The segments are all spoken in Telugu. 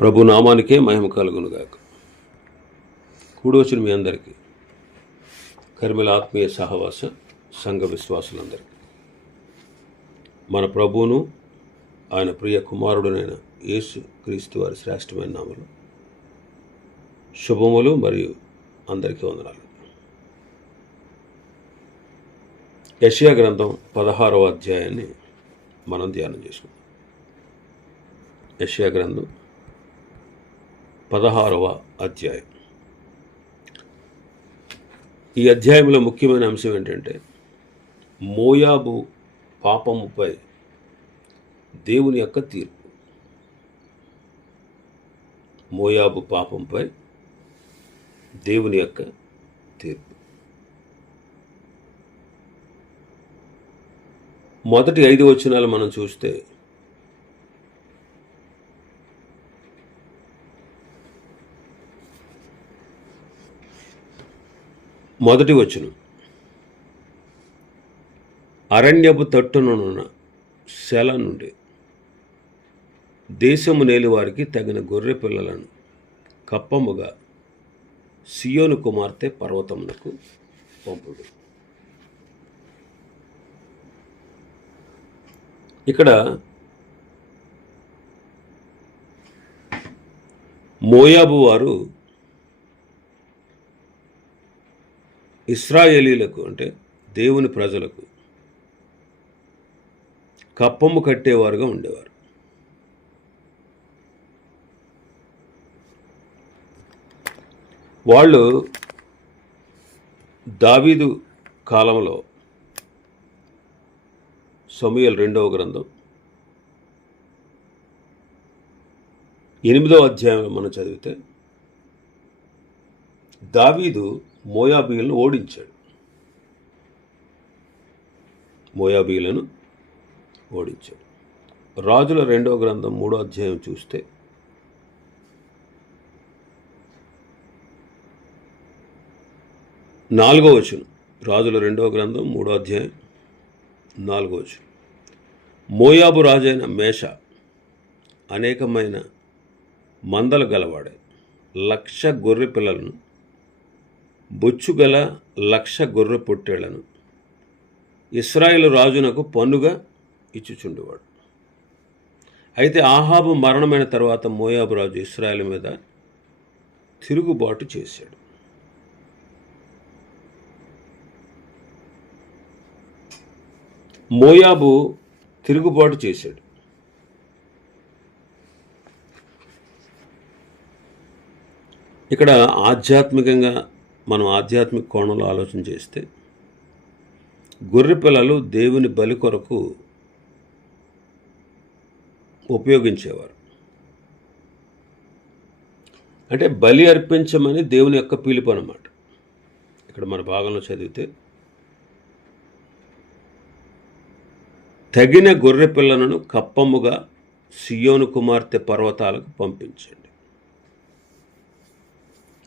ప్రభు నామానికే మహిమ కలుగునుగాక. కూడొచ్చిన మీ అందరికీ. కర్మిల ఆత్మీయ సహవాస సంఘ విశ్వాసులందరికీ. మన ప్రభువును ఆయన ప్రియ కుమారుడునైన యేసు క్రీస్తు వారి శ్రేష్టమైన నామలు శుభములు మరియు అందరికీ వందనాలు. యషియా గ్రంథం పదహారవ అధ్యాయాన్ని మనం ధ్యానం చేసుకుందాం. యషియా గ్రంథం పదహారవ అధ్యాయం. ఈ అధ్యాయంలో ముఖ్యమైన అంశం ఏంటంటే మోయాబు పాపముపై దేవుని యొక్క తీర్పు. మోయాబు పాపంపై దేవుని యొక్క తీర్పు. మొదటి ఐదు వచనాలు మనం చూస్తే మొదటి వచనం. అరణ్యపు తట్టునున్న శల నుండి దేశము నేలి వారికి తగిన గొర్రె పిల్లలను కప్పముగా సియోను కుమార్తె పర్వతమునకు పంపుడు. ఇక్కడ మోయాబు వారు ఇస్రాయేలీలకు అంటే దేవుని ప్రజలకు కప్పము కట్టేవారుగా ఉండేవారు. వాళ్ళు దావీదు కాలంలో సమూయల్ రెండవ గ్రంథం ఎనిమిదవ అధ్యాయంలో మనం చదివితే దావీదు మోయాబీలను ఓడించాడు. మోయాబీలను ఓడించాడు. రాజుల రెండవ గ్రంథం మూడో అధ్యాయం చూస్తే నాలుగో వచనం. రాజుల రెండవ గ్రంథం మూడో అధ్యాయం నాలుగో వచనం. మోయాబు రాజైన మేష అనేకమైన మందలు గలవాడే లక్ష గొర్రె పిల్లలను బొచ్చుగల లక్ష గొర్రె పొట్టేళ్ళను. ఇస్రాయేలు రాజునకు పన్నుగా ఇచ్చుచుండేవాడు. అయితే ఆహాబు మరణమైన తర్వాత మోయాబు రాజు ఇస్రాయేల్ మీద తిరుగుబాటు చేశాడు. మోయాబు తిరుగుబాటు చేశాడు. ఇక్కడ ఆధ్యాత్మికంగా మనం ఆధ్యాత్మిక కోణంలో ఆలోచన చేస్తే గొర్రె పిల్లలు దేవుని బలి కొరకు ఉపయోగించేవారు. అంటే బలి అర్పించమని దేవుని యొక్క పిలుపు అన్నమాట. ఇక్కడ మన భాగంలో చదివితే తగిన గొర్రె పిల్లలను కప్పముగా సియోను కుమార్తె పర్వతాలకు పంపించండి.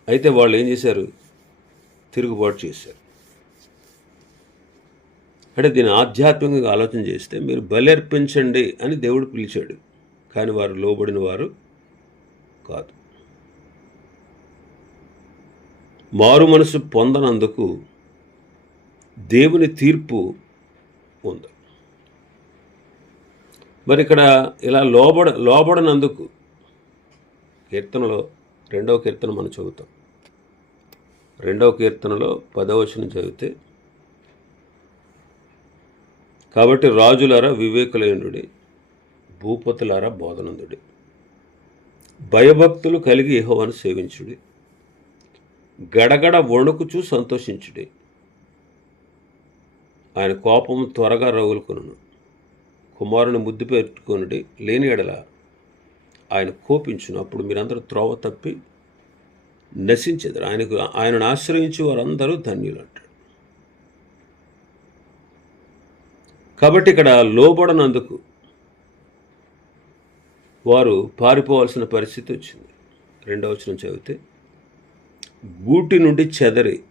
అయితే వాళ్ళు ఏం చేశారు? తిరుగుబాటు చేశారు. అంటే దీన్ని ఆధ్యాత్మికంగా ఆలోచన చేస్తే మీరు బలర్పించండి అని దేవుడు పిలిచాడు. కానీ వారు లోబడిన వారు కాదు. మారు మనసు పొందనందుకు దేవుని తీర్పు ఉంది. మరి ఇక్కడ ఇలా లోబడ లోబడనందుకు కీర్తనలో రెండవ కీర్తన మనం చదువుతాం. రెండవ కీర్తనలో పదవచనం చదివితే కాబట్టి రాజులారా వివేకులైనడి భూపతులారా బోధనందుడి. భయభక్తులు కలిగి యెహోవాను సేవించుడి. గడగడ వణుకుచూ సంతోషించుడి. ఆయన కోపం త్వరగా రగులుకొనును. కుమారుని ముద్దు పెట్టుకొనుడి లేని ఎడల ఆయన కోపించును. అప్పుడు మీరందరూ త్రోవ తప్పి నశించెదరు ఆయనకు ఆయనను ఆశ్రయించి వారందరూ ధన్యులు అంటాడు. కాబట్టి ఇక్కడ లోబడనందుకు వారు పారిపోవాల్సిన పరిస్థితి వచ్చింది. రెండవ వచనం చదివితే గూటి నుండి చెదరి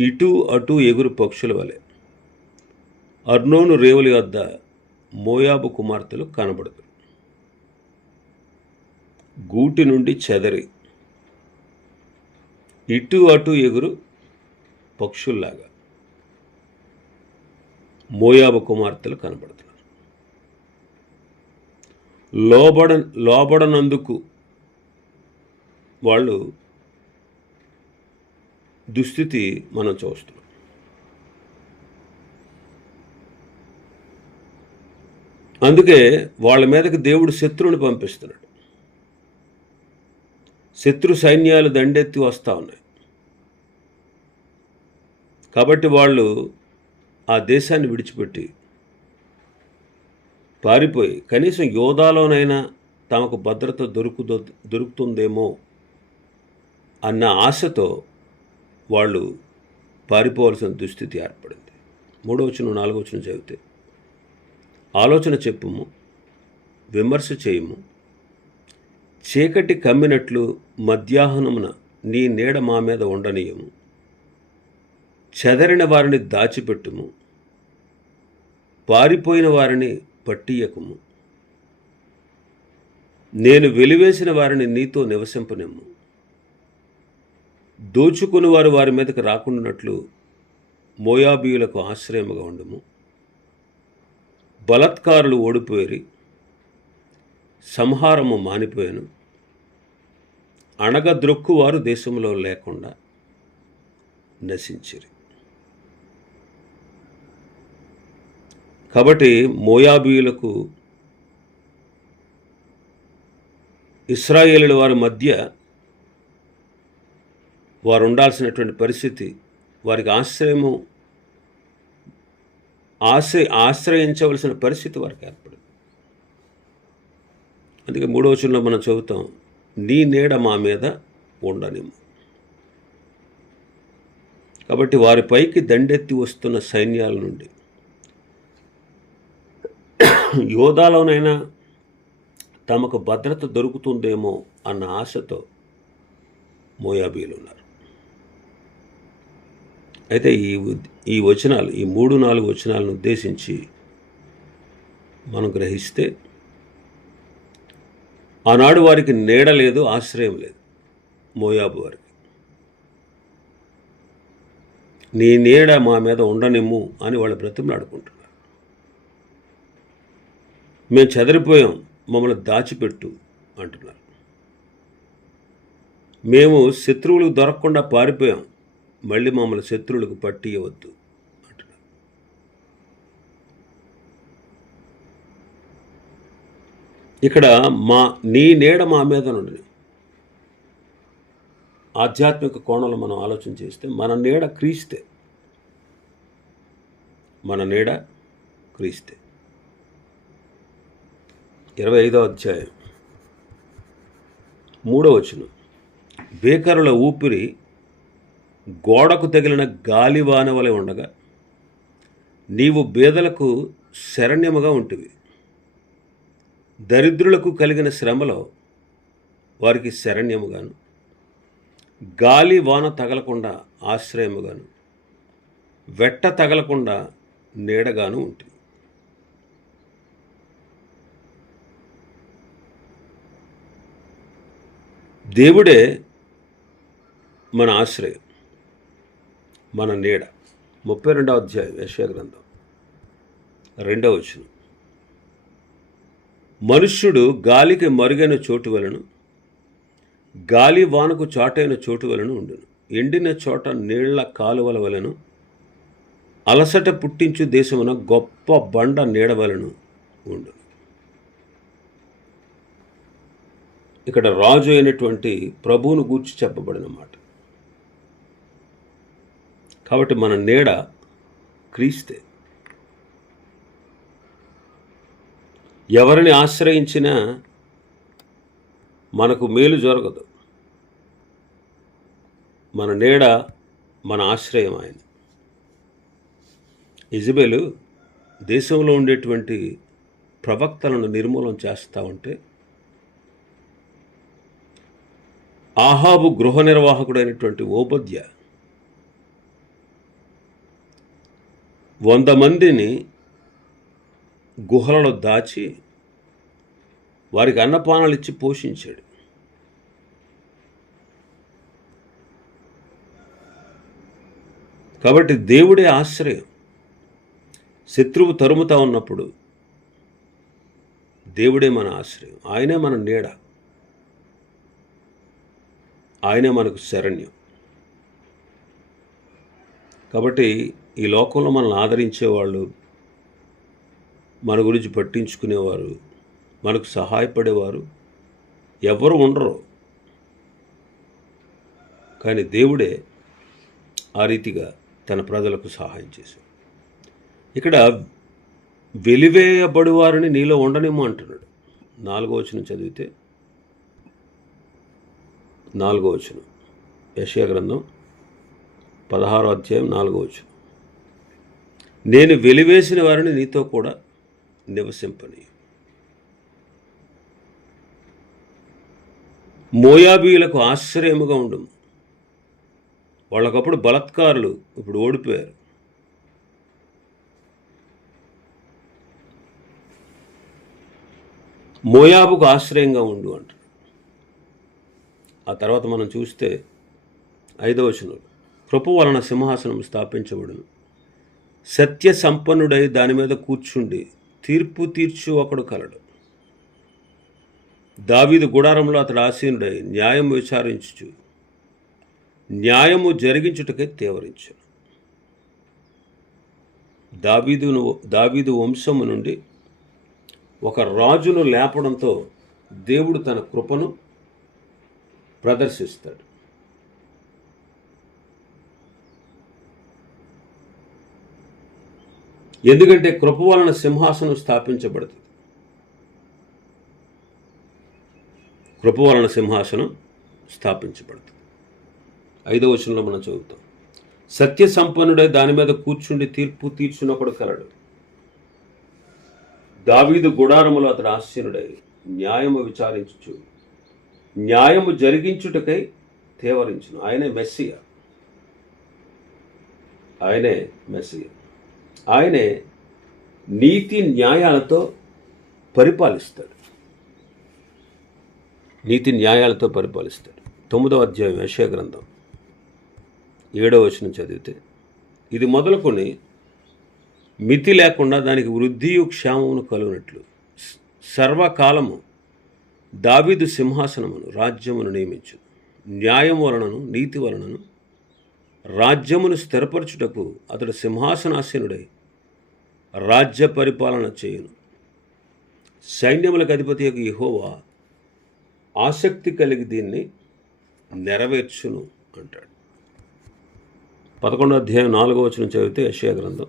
ఇటు అటు ఎగురు పక్షుల వలె అర్నోను రేవుల వద్ద మోయాబు కుమార్తెలు కనబడదు. గూటి నుండి చెదరి ఇటు అటు ఎగురు పక్షుల్లాగా. మోయాబ కుమార్తెలు కనబడుతున్నారు. లోబడ లోబడనందుకు వాళ్ళు దుస్థితి మనం చూస్తున్నాం. అందుకే వాళ్ళ మీదకి దేవుడు శత్రువుని పంపిస్తున్నాడు. శత్రు సైన్యాలు దండెత్తి వస్తూ ఉన్నాయి. కాబట్టి వాళ్ళు ఆ దేశాన్ని విడిచిపెట్టి పారిపోయి కనీసం యోధాలోనైనా తమకు భద్రత దొరుకుదో దొరుకుతుందేమో అన్న ఆశతో వాళ్ళు పారిపోవాల్సిన దుస్థితి ఏర్పడింది. మూడవచనం నాలుగవచనం చదివితే ఆలోచన చెప్పుము విమర్శ చేయము చీకటి కమ్మినట్లు మధ్యాహ్నమున నీ నీడ మా మీద ఉండనీయము. చెదరిన వారిని దాచిపెట్టుము. పారిపోయిన వారిని పట్టియకుము. నేను వెలివేసిన వారిని నీతో నివసింపనిమ్ము. దోచుకుని వారు వారి మీదకి రాకుండానట్లు మోయాబీయులకు ఆశ్రయముగా ఉండము. బలత్కారులు ఓడిపోయి సంహారము మానిపోయాను. అణగద్రొక్కువారు దేశంలో లేకుండా నశించిరి. కాబట్టి మోయాబీయులకు ఇస్రాయేలుల వారి మధ్య వారు ఉండాల్సినటువంటి పరిస్థితి వారికి ఆశ్రయము ఆశ్రయ ఆశ్రయించవలసిన పరిస్థితి వారికి అందుకే మూడవచనంలో మనం చెబుతాం నీ నీడ మా మీద ఉండనిము కాబట్టి వారిపైకి దండెత్తి వస్తున్న సైన్యాల నుండి యోధాలోనైనా తమకు భద్రత దొరుకుతుందేమో అన్న ఆశతో మోయాబీలు ఉన్నారు అయితే ఈ ఈ వచనాలు ఈ మూడు నాలుగు వచనాలను ఉద్దేశించి మనం గ్రహిస్తే ఆనాడు వారికి నీడ లేదు ఆశ్రయం లేదు. మోయాబు వారికి. నీ నీడ మా మీద ఉండనిమ్ము అని వాళ్ళు బ్రతిమలాడుకుంటున్నారు. మేము చెదిరిపోయాం మమ్మల్ని దాచిపెట్టు అంటున్నారు. మేము శత్రువులకు దొరకకుండా పారిపోయాం మళ్ళీ మమ్మల్ని శత్రువులకు పట్టియవద్దు. ఇక్కడ మా నీ నీడ మా మీద నుండి ఆధ్యాత్మిక కోణంలో మనం ఆలోచన చేస్తే మన నీడ క్రీస్తే. మన నీడ క్రీస్తే. ఇరవై ఐదో అధ్యాయం. మూడో వచనం. బేకరుల ఊపిరి గోడకు తగిలిన గాలివాన వలె ఉండగా నీవు బేదలకు శరణ్యముగా ఉంటివి. దరిద్రులకు కలిగిన శ్రమలో వారికి శరణ్యముగాను గాలి వాన తగలకుండా ఆశ్రయముగాను వెట్ట తగలకుండా నీడగాను ఉంటుంది దేవుడే మన ఆశ్రయం మన నీడ. ముప్పై రెండవ అధ్యాయం యశ్వ గ్రంథం రెండవ వచనం. మనుష్యుడు గాలికి మరుగైన చోటు వలన గాలి వానకు చాటైన చోటు వలన ఉండును. ఎండిన చోట నీళ్ళ కాలువల వలన అలసట పుట్టించు దేశమున గొప్ప బండ నీడవలను ఉండును. ఇక్కడ రాజు అయినటువంటి ప్రభువును గూర్చి చెప్పబడిన మాట కాబట్టి మన నీడ క్రీస్తే. ఎవరిని ఆశ్రయించినా మనకు మేలు జరగదు. మన నీడ మన ఆశ్రయం ఆయన. ఇజబెలు దేశంలో ఉండేటువంటి ప్రవక్తలను నిర్మూలన చేస్తూ ఉంటే ఆహాబు గృహ నిర్వాహకుడైనటువంటి ఓబద్య వంద మందిని గుహలలో దాచి వారికి అన్నపానాలు ఇచ్చి పోషించాడు. కాబట్టి దేవుడే ఆశ్రయం. శత్రువు తరుముతా ఉన్నప్పుడు దేవుడే మన ఆశ్రయం. ఆయనే మన నీడ. ఆయనే మనకు శరణ్యం. కాబట్టి ఈ లోకంలో మనల్ని ఆదరించేవాళ్ళు మన గురించి పట్టించుకునేవారు మనకు సహాయపడేవారు ఎవరు ఉండరు. కానీ దేవుడే ఆ రీతిగా తన ప్రజలకు సహాయం చేశాడు. ఇక్కడ వెలివేయబడివారిని నీలో ఉండనేమో అంటున్నాడు. నాలుగో వచనం చదివితే నాలుగో వచనం యశయ గ్రంథం పదహారో అధ్యాయం నాలుగో వచనం. నేను వెలివేసిన వారిని నీతో కూడా నివసింపని మోయాబీయులకు ఆశ్రయముగా ఉండుము వాళ్ళకప్పుడు బలత్కారులు ఇప్పుడు ఓడిపోయారు. మోయాబుకు ఆశ్రయంగా ఉండు అంటారు ఆ తర్వాత మనం చూస్తే ఐదవ వచనం కృప వలన సింహాసనం స్థాపించబడును. సత్య సంపన్నుడై దాని మీద కూర్చుండి తీర్పు తీర్చు ఒకడు కలడు. దావీదు గుడారంలో అతడు ఆసీనుడై న్యాయం విచారించుచు న్యాయము జరిగించుటకే తేవరించు దావీదును దావీదు వంశము నుండి ఒక రాజును లేపడంతో దేవుడు తన కృపను ప్రదర్శిస్తాడు. ఎందుకంటే కృప వలన సింహాసనం స్థాపించబడుతుంది. కృప వలన సింహాసనం స్థాపించబడుతుంది. ఐదో వచనంలో మనం చదువుతాం. సత్య సంపన్నుడే దాని మీద కూర్చుండి తీర్పు తీర్చునప్పుడు కలడు. దావీదు గుడారములో అతడు ఆశ్చర్యుడై న్యాయము విచారించుచు న్యాయము జరిగించుటకై తేవరించును. ఆయనే మెస్సియ. ఆయనే మెస్సియా. ఆయనే నీతి న్యాయాలతో పరిపాలిస్తాడు. నీతి న్యాయాలతో పరిపాలిస్తాడు. తొమ్మిదవ అధ్యాయం యశయ గ్రంథం. ఏడవ వచనం చదివితే ఇది మొదలుకొని మితి లేకుండా దానికి వృద్ధియు క్షేమమును కలుగునట్లు. సర్వకాలము దావీదు సింహాసనమును రాజ్యమును నియమించు. న్యాయం వలనను నీతి వలనను రాజ్యమును స్థిరపరచుటకు అతడు సింహాసనాసీనుడై రాజ్య పరిపాలన చేయును. సైన్యములకు అధిపతి యొక్క ఇహోవా ఆసక్తి కలిగి దీన్ని నెరవేర్చును అంటాడు. పదకొండో అధ్యాయం నాలుగో వచనం చదివితే యెషయా గ్రంథం.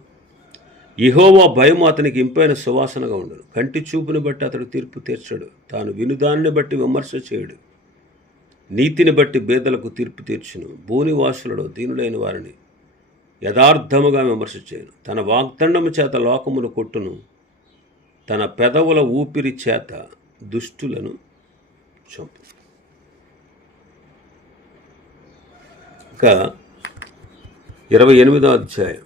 ఇహోవా భయం అతనికి ఇంపైన సువాసనగా ఉండను. కంటి చూపుని బట్టి అతడు తీర్పు తీర్చడు. తాను వినుదాన్ని బట్టి విమర్శ చేయడు. నీతిని బట్టి బేదలకు తీర్పు తీర్చును. భూనివాసులలో దీనులైన వారిని యథార్థముగా విమర్శ చేయను తన వాగ్దండము చేత లోకమును కొట్టును. తన పెదవుల ఊపిరి చేత దుష్టులను చంపు. ఇంకా ఇరవై ఎనిమిదో అధ్యాయం.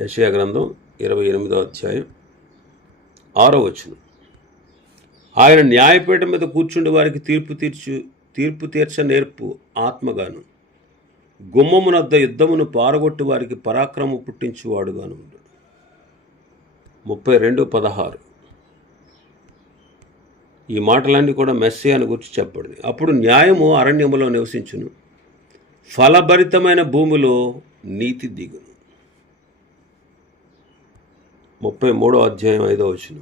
యశయా గ్రంథం ఇరవై ఎనిమిదో అధ్యాయం ఆరో వచనం. ఆయన న్యాయపీఠం మీద కూర్చుండి వారికి తీర్పు తీర్చు తీర్పు తీర్చ నేర్పు ఆత్మగాను. గుమ్మమునద్ద యుద్ధమును పారగొట్టి వారికి పరాక్రమం పుట్టించువాడుగాను ఉండు. ముప్పై రెండు పదహారు. ఈ మాటలన్నీ కూడా మెస్సియాను గురించి చెప్పబడింది. అప్పుడు న్యాయము అరణ్యములో నివసించును. ఫలభరితమైన భూమిలో నీతి దిగును. ముప్పై మూడో అధ్యాయం ఐదో వచ్చిన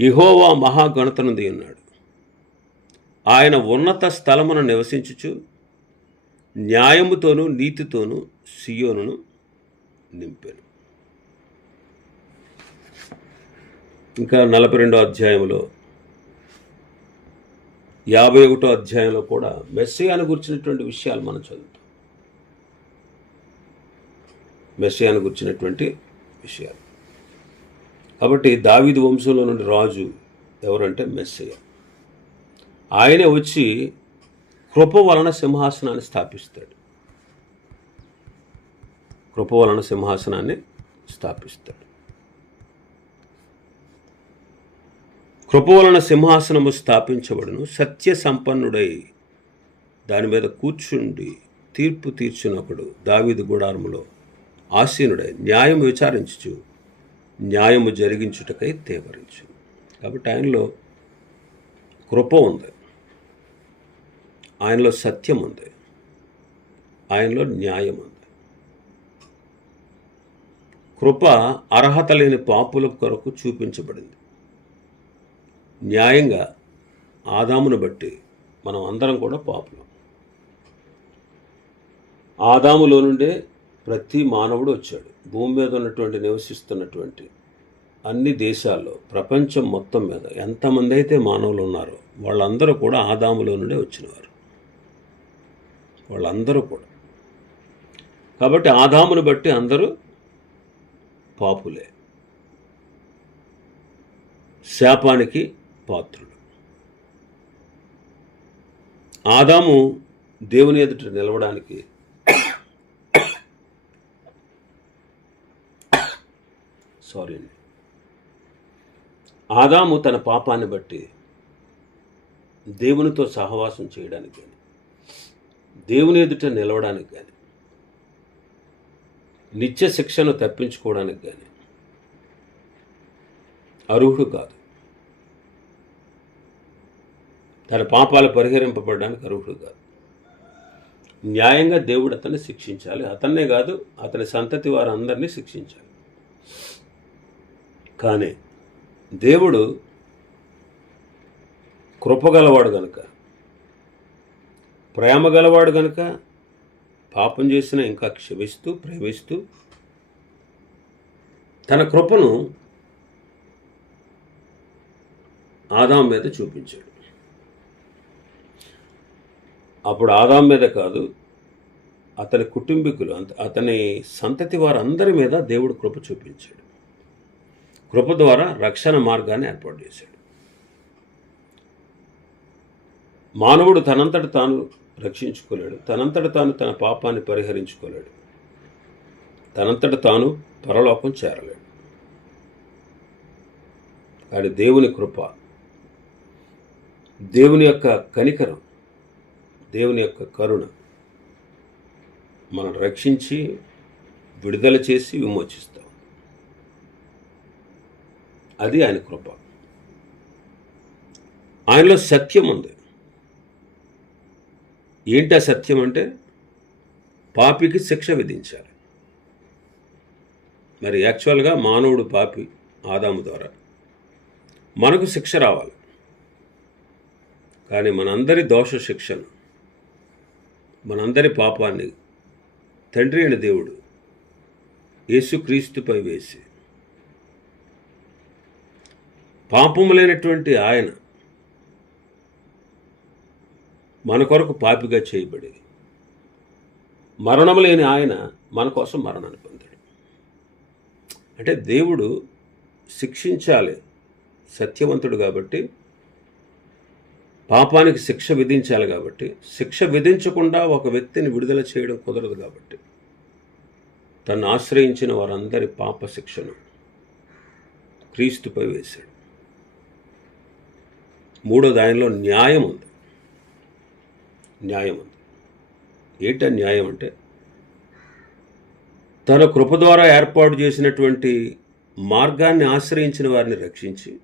ఇహోవా మహాగణతను ఉన్నాడు. ఆయన ఉన్నత స్థలమును నివసించుచు న్యాయముతోనూ నీతితోనూ సియోనును నింపాను. ఇంకా నలభై రెండో అధ్యాయంలో యాభై ఒకటో అధ్యాయంలో కూడా మెస్సియాను గుర్చినటువంటి విషయాలు మనం చదువుతాం. మెస్సియాను గుర్చినటువంటి విషయాలు. కాబట్టి దావీదు వంశంలో నుండి రాజు ఎవరంటే మెస్సయ్య ఆయనే వచ్చి కృప వలన సింహాసనాన్ని స్థాపిస్తాడు. కృప వలన సింహాసనాన్ని స్థాపిస్తాడు. కృప వలన సింహాసనము స్థాపించబడును. సత్య సంపన్నుడై దాని మీద కూర్చుండి తీర్పు తీర్చినప్పుడు దావీదు గుడారములో ఆసీనుడై న్యాయం విచారించుచు న్యాయము జరిగించుటకై తేవరించు కాబట్టి ఆయనలో కృప ఉంది. ఆయనలో సత్యం ఉంది ఆయనలో న్యాయం ఉంది కృప అర్హత లేని పాపుల కొరకు చూపించబడింది. న్యాయంగా ఆదామును బట్టి మనం అందరం కూడా పాపులం. ఆదాములో నుండే ప్రతి మానవుడు వచ్చాడు. భూమి మీద ఉన్నటువంటి నివసిస్తున్నటువంటి అన్ని దేశాల్లో ప్రపంచం మొత్తం మీద ఎంతమంది అయితే మానవులు ఉన్నారో వాళ్ళందరూ కూడా ఆదాములో నుండే వచ్చినవారు. వాళ్ళందరూ కూడా. కాబట్టి ఆదామును బట్టి అందరూ పాపులే. శాపానికి పాత్రుడు ఆదాము దేవుని ఎదుట నిలవడానికి సారీ అండి. ఆదాము తన పాపాన్ని బట్టి దేవునితో సహవాసం చేయడానికి దేవుని ఎదుట నిలవడానికి కానీ నిత్య శిక్షను తప్పించుకోవడానికి కానీ అర్హుడు కాదు. తన పాపాలు పరిహరింపబడడానికి అర్హుడు కాదు. న్యాయంగా దేవుడు అతన్ని శిక్షించాలి. అతన్నే కాదు అతని సంతతి వారందరినీ శిక్షించాలి. కానీ దేవుడు కృపగలవాడు కనుక ప్రేమ గలవాడు గనుక పాపం చేసిన ఇంకా క్షమిస్తూ ప్రేమిస్తూ తన కృపను ఆదాం మీద చూపించాడు. అప్పుడు ఆదాం మీద కాదు అతని కుటుంబీకులు అంత అతని సంతతి వారందరి మీద దేవుడు కృప చూపించాడు. కృప ద్వారా రక్షణ మార్గాన్ని ఏర్పాటు చేశాడు. మానవుడు తనంతట తాను రక్షించుకోలేడు. తనంతట తాను తన పాపాన్ని పరిహరించుకోలేడు. తనంతట తాను పరలోకం చేరలేడు. అది దేవుని కృప. దేవుని యొక్క కనికరం. దేవుని యొక్క కరుణ. మనం రక్షించి విడుదల చేసి విమోచిస్తాం. అది ఆయన కృప. ఆయనలో సత్యం ఉంది. ఏంటి ఆ సత్యం అంటే పాపికి శిక్ష విధించాలి. మరి యాక్చువల్గా మానవుడు పాపి ఆదాము ద్వారా మనకు శిక్ష రావాలి. కానీ మనందరి దోష శిక్షను మనందరి పాపాన్ని తండ్రి అయిన దేవుడు యేసుక్రీస్తుపై వేసి పాపము లేనటువంటి ఆయన మన కొరకు పాపిగా చేయబడి మరణం లేని ఆయన మన కోసం మరణాన్ని పొందాడు. అంటే దేవుడు శిక్షించాలి. సత్యవంతుడు కాబట్టి పాపానికి శిక్ష విధించాలి కాబట్టి శిక్ష విధించకుండా ఒక వ్యక్తిని విడుదల చేయడం కుదరదు కాబట్టి తను ఆశ్రయించిన వారందరి పాప శిక్షను క్రీస్తుపై వేశాడు. మూడో దానిలో న్యాయం ఉంది. న్యాయం ఉంది. న్యాయం అంటే? తన కృప ద్వారా ఏర్పాటు చేసినటువంటి మార్గాన్ని ఆశ్రయించిన వారిని రక్షించి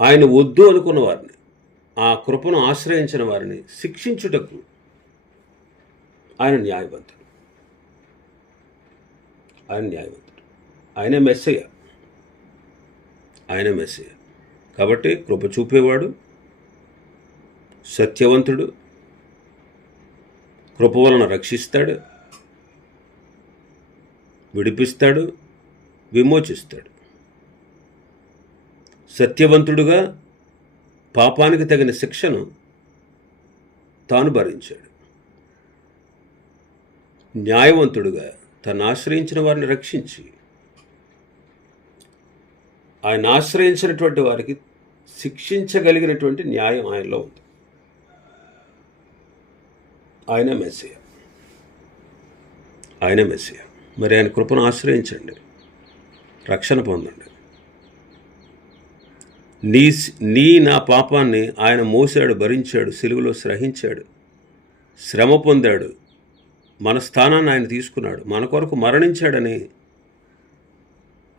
ఆయన వద్దు అనుకున్న వారిని ఆ కృపను ఆశ్రయించిన వారిని శిక్షించుటకు ఆయన న్యాయవంతుడు. ఆయన న్యాయవంతుడు. ఆయన మెస్సయ్య. ఆయన మెస్సయ్య. కాబట్టి కృప చూపేవాడు సత్యవంతుడు కృప వలన రక్షిస్తాడు విడిపిస్తాడు విమోచిస్తాడు. సత్యవంతుడుగా పాపానికి తగిన శిక్షను తాను భరించాడు. న్యాయవంతుడుగా తను ఆశ్రయించిన వారిని రక్షించి ఆయన ఆశ్రయించినటువంటి వారికి శిక్షించగలిగినటువంటి న్యాయం ఆయనలో ఉంది. ఆయన మెస్సియ? ఆయన మెస్సియ? మరి ఆయన కృపను ఆశ్రయించండి. రక్షణ పొందండి. నీ నీ నా పాపాన్ని ఆయన మోసాడు భరించాడు సిలువలో సహించాడు శ్రమ పొందాడు. మన స్థానాన్ని ఆయన తీసుకున్నాడు. మన కొరకు మరణించాడని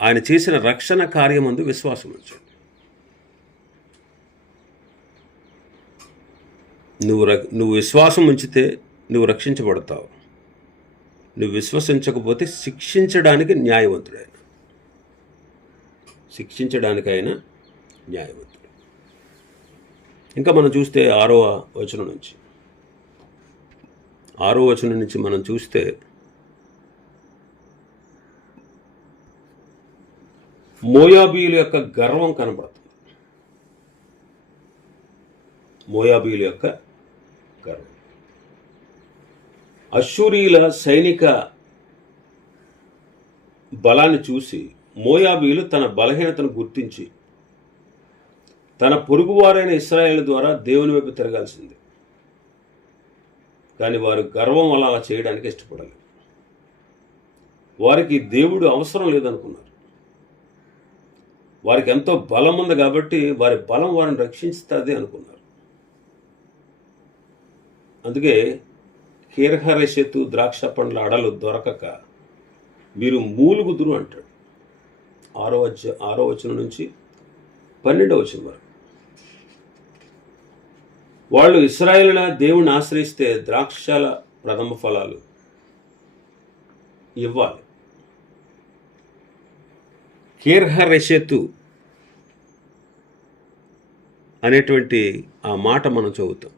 ఆయన చేసిన రక్షణ కార్యమందు విశ్వాసం ఉంచండి నువ్వు ర- నువ్వు విశ్వాసం ఉంచితే నువ్వు రక్షించబడతావు. నువ్వు విశ్వసించకపోతే శిక్షించడానికి న్యాయవంతుడు. శిక్షించడానికి ఆయన న్యాయవంతుడు. ఇంకా మనం చూస్తే ఆరో వచనం నుంచి. ఆరో వచనం నుంచి మనం చూస్తే మోయాబీయుల యొక్క గర్వం కనబడుతుంది. మోయాబీయుల యొక్క గర్వం అశ్షూరీల సైనిక బలాన్ని చూసి మోయాబీలు తన బలహీనతను గుర్తించి తన పొరుగువారైన ఇస్రాయేల్ ద్వారా దేవుని వైపు తిరగాల్సింది. కానీ వారు గర్వం అలా చేయడానికి ఇష్టపడలేదు. వారికి దేవుడు అవసరం లేదనుకున్నారు. వారికి ఎంతో బలం ఉంది కాబట్టి వారి బలం వారిని రక్షిస్తుంది అనుకున్నారు. అందుకే కీరహరషత్తు ద్రాక్ష పండ్ల అడలు దొరకక మీరు మూలుగుదురు అంటాడు. ఆరో వచ్చ ఆరో వచనం నుంచి పన్నెండవ వచనం వరకు. వాళ్ళు ఇస్రాయేలుల దేవుణ్ణి ఆశ్రయిస్తే ద్రాక్షల ప్రథమ ఫలాలు ఇవ్వాలి. కీర్హరెషెతు అనేటువంటి ఆ మాట మనం చదువుతాం.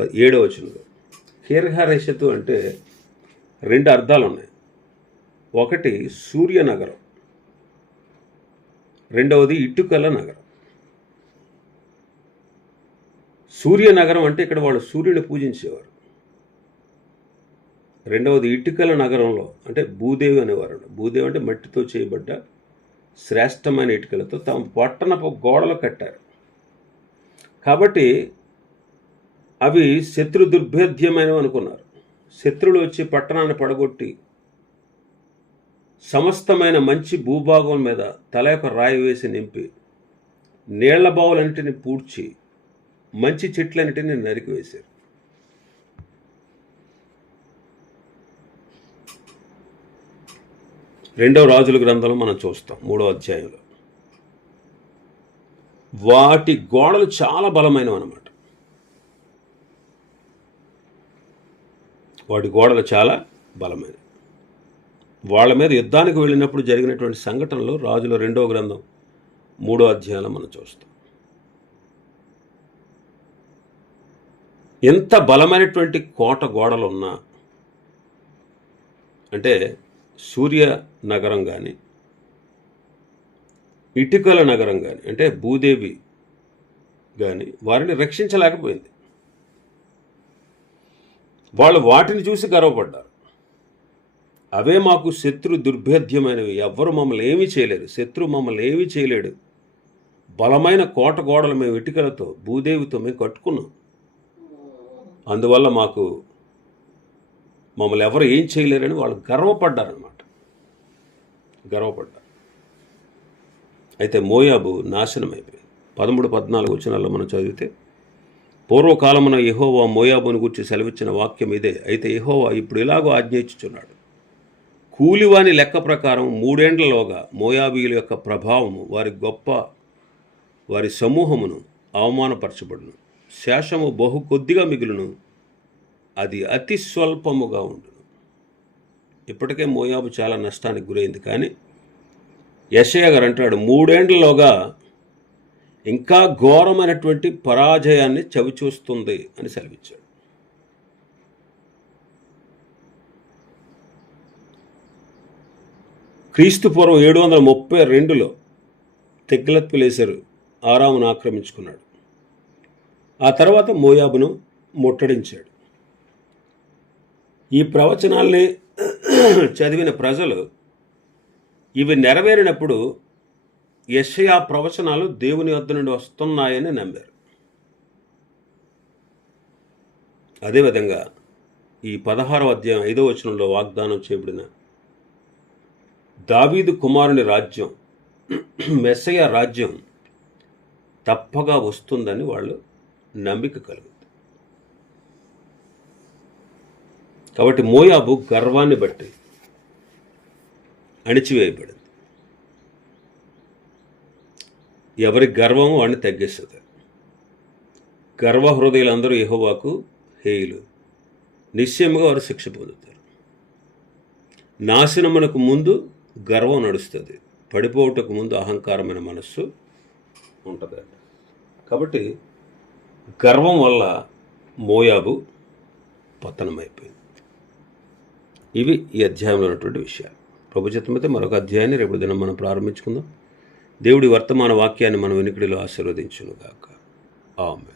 ఏడో ఏడవ వచనంలో. కీర్హరెషతు అంటే రెండు అర్థాలు ఉన్నాయి ఒకటి సూర్యనగరం రెండవది ఇటుకల నగరం. సూర్యనగరం అంటే ఇక్కడ వాళ్ళు సూర్యుని పూజించేవారు. రెండవది ఇటుకల నగరంలో అంటే భూదేవి అనేవారు. భూదేవి అంటే మట్టితో చేయబడ్డ శ్రేష్టమైన ఇటుకలతో తమ పట్టణపు గోడలు కట్టారు. కాబట్టి అవి శత్రు దుర్భేద్యమైనవి అనుకున్నారు. శత్రులు వచ్చి పట్టణాన్ని పడగొట్టి సమస్తమైన మంచి భూభాగం మీద తల యొక్క రాయి వేసి నింపి నీళ్ళ బావులన్నిటిని పూడ్చి మంచి చెట్లన్నిటిని నరికివేశారు రెండవ రాజుల గ్రంథంలో మనం చూస్తాం మూడో అధ్యాయంలో. వాటి గోడలు చాలా బలమైనవి అన్నమాట వాటి గోడలు చాలా బలమైనవి. వాళ్ళ మీద యుద్ధానికి వెళ్ళినప్పుడు జరిగినటువంటి సంఘటనలు రాజుల రెండవ గ్రంథం మూడో అధ్యాయంలో మనం చూస్తాం. ఎంత బలమైనటువంటి కోట గోడలు ఉన్నా అంటే సూర్య నగరం కానీ ఇటుకల నగరం కానీ అంటే భూదేవి కానీ వారిని రక్షించలేకపోయింది. వాళ్ళు వాటిని చూసి గర్వపడ్డారు. అవే మాకు శత్రు దుర్భేద్యమైనవి. ఎవ్వరు మమ్మల్ని ఏమీ చేయలేరు శత్రు మమ్మల్ని ఏమీ చేయలేడు. బలమైన కోట గోడలు మేము ఇటుకలతో భూదేవితో మేము కట్టుకున్నాం. అందువల్ల మాకు మమ్మల్ని ఎవరు ఏం చేయలేరని వాళ్ళు గర్వపడ్డారనమాట గర్వపడ్డారు. అయితే మోయాబు నాశనం అయిపోయింది పదమూడు పద్నాలుగు వచ్చినాల్లో మనం చదివితే పూర్వకాలమున యహోవా మోయాబును గురించి సెలవిచ్చిన వాక్యం ఇదే. అయితే యహోవా ఇప్పుడు ఇలాగో ఆజ్ఞయించుచున్నాడు కూలివాని లెక్క ప్రకారం మూడేండ్లలోగా మోయాబీయుల యొక్క ప్రభావము వారి గొప్ప వారి సమూహమును అవమానపరచబడును. శేషము బహు కొద్దిగా మిగులును అది అతి స్వల్పముగా ఉండును. ఇప్పటికే మోయాబు చాలా నష్టానికి గురైంది. కానీ యశయ్య గారు అంటాడు మూడేండ్లలోగా ఇంకా ఘోరమైనటువంటి పరాజయాన్ని చవిచూస్తుంది అని సెలవిచ్చాడు. క్రీస్తు పూర్వం ఏడు వందల ముప్పై రెండులో తెగ్లత్ పిలేసరు ఆరామును ఆక్రమించుకున్నాడు. ఆ తర్వాత మోయాబును ముట్టడించాడు. ఈ ప్రవచనాల్ని చదివిన ప్రజలు ఇవి నెరవేరినప్పుడు యషయా ప్రవచనాలు దేవుని వద్ద నుండి వస్తున్నాయని నమ్మారు. అదేవిధంగా ఈ పదహారవ అధ్యాయం ఐదవ వచనంలో వాగ్దానం చేయబడిన దావీదు కుమారుని రాజ్యం మెస్సయ రాజ్యం తప్పగా వస్తుందని వాళ్ళు నమ్మిక కలుగుతుంది కాబట్టి మోయాబు గర్వాన్ని బట్టి అణిచివేయబడింది. ఎవరి గర్వము వాడిని తగ్గిస్తుంది. గర్వ హృదయులందరూ హేయులు. నిశ్చయముగా వారు శిక్ష పొందుతారు. నాశనమునకు ముందు గర్వం నడుస్తుంది. పడిపోవటకు ముందు అహంకారమైన మనస్సు ఉంటుందండి కాబట్టి గర్వం వల్ల మోయాబు పతనమైపోయింది. ఇవి ఈ అధ్యాయంలో ఉన్నటువంటి విషయాలు. ప్రభుత్వం అయితే మరొక అధ్యాయాన్ని రేపు దినం మనం ప్రారంభించుకుందాం. దేవుడి వర్తమాన వాక్యాన్ని మన వెనుకడిలో ఆశీర్వదించునుగాక. ఆమె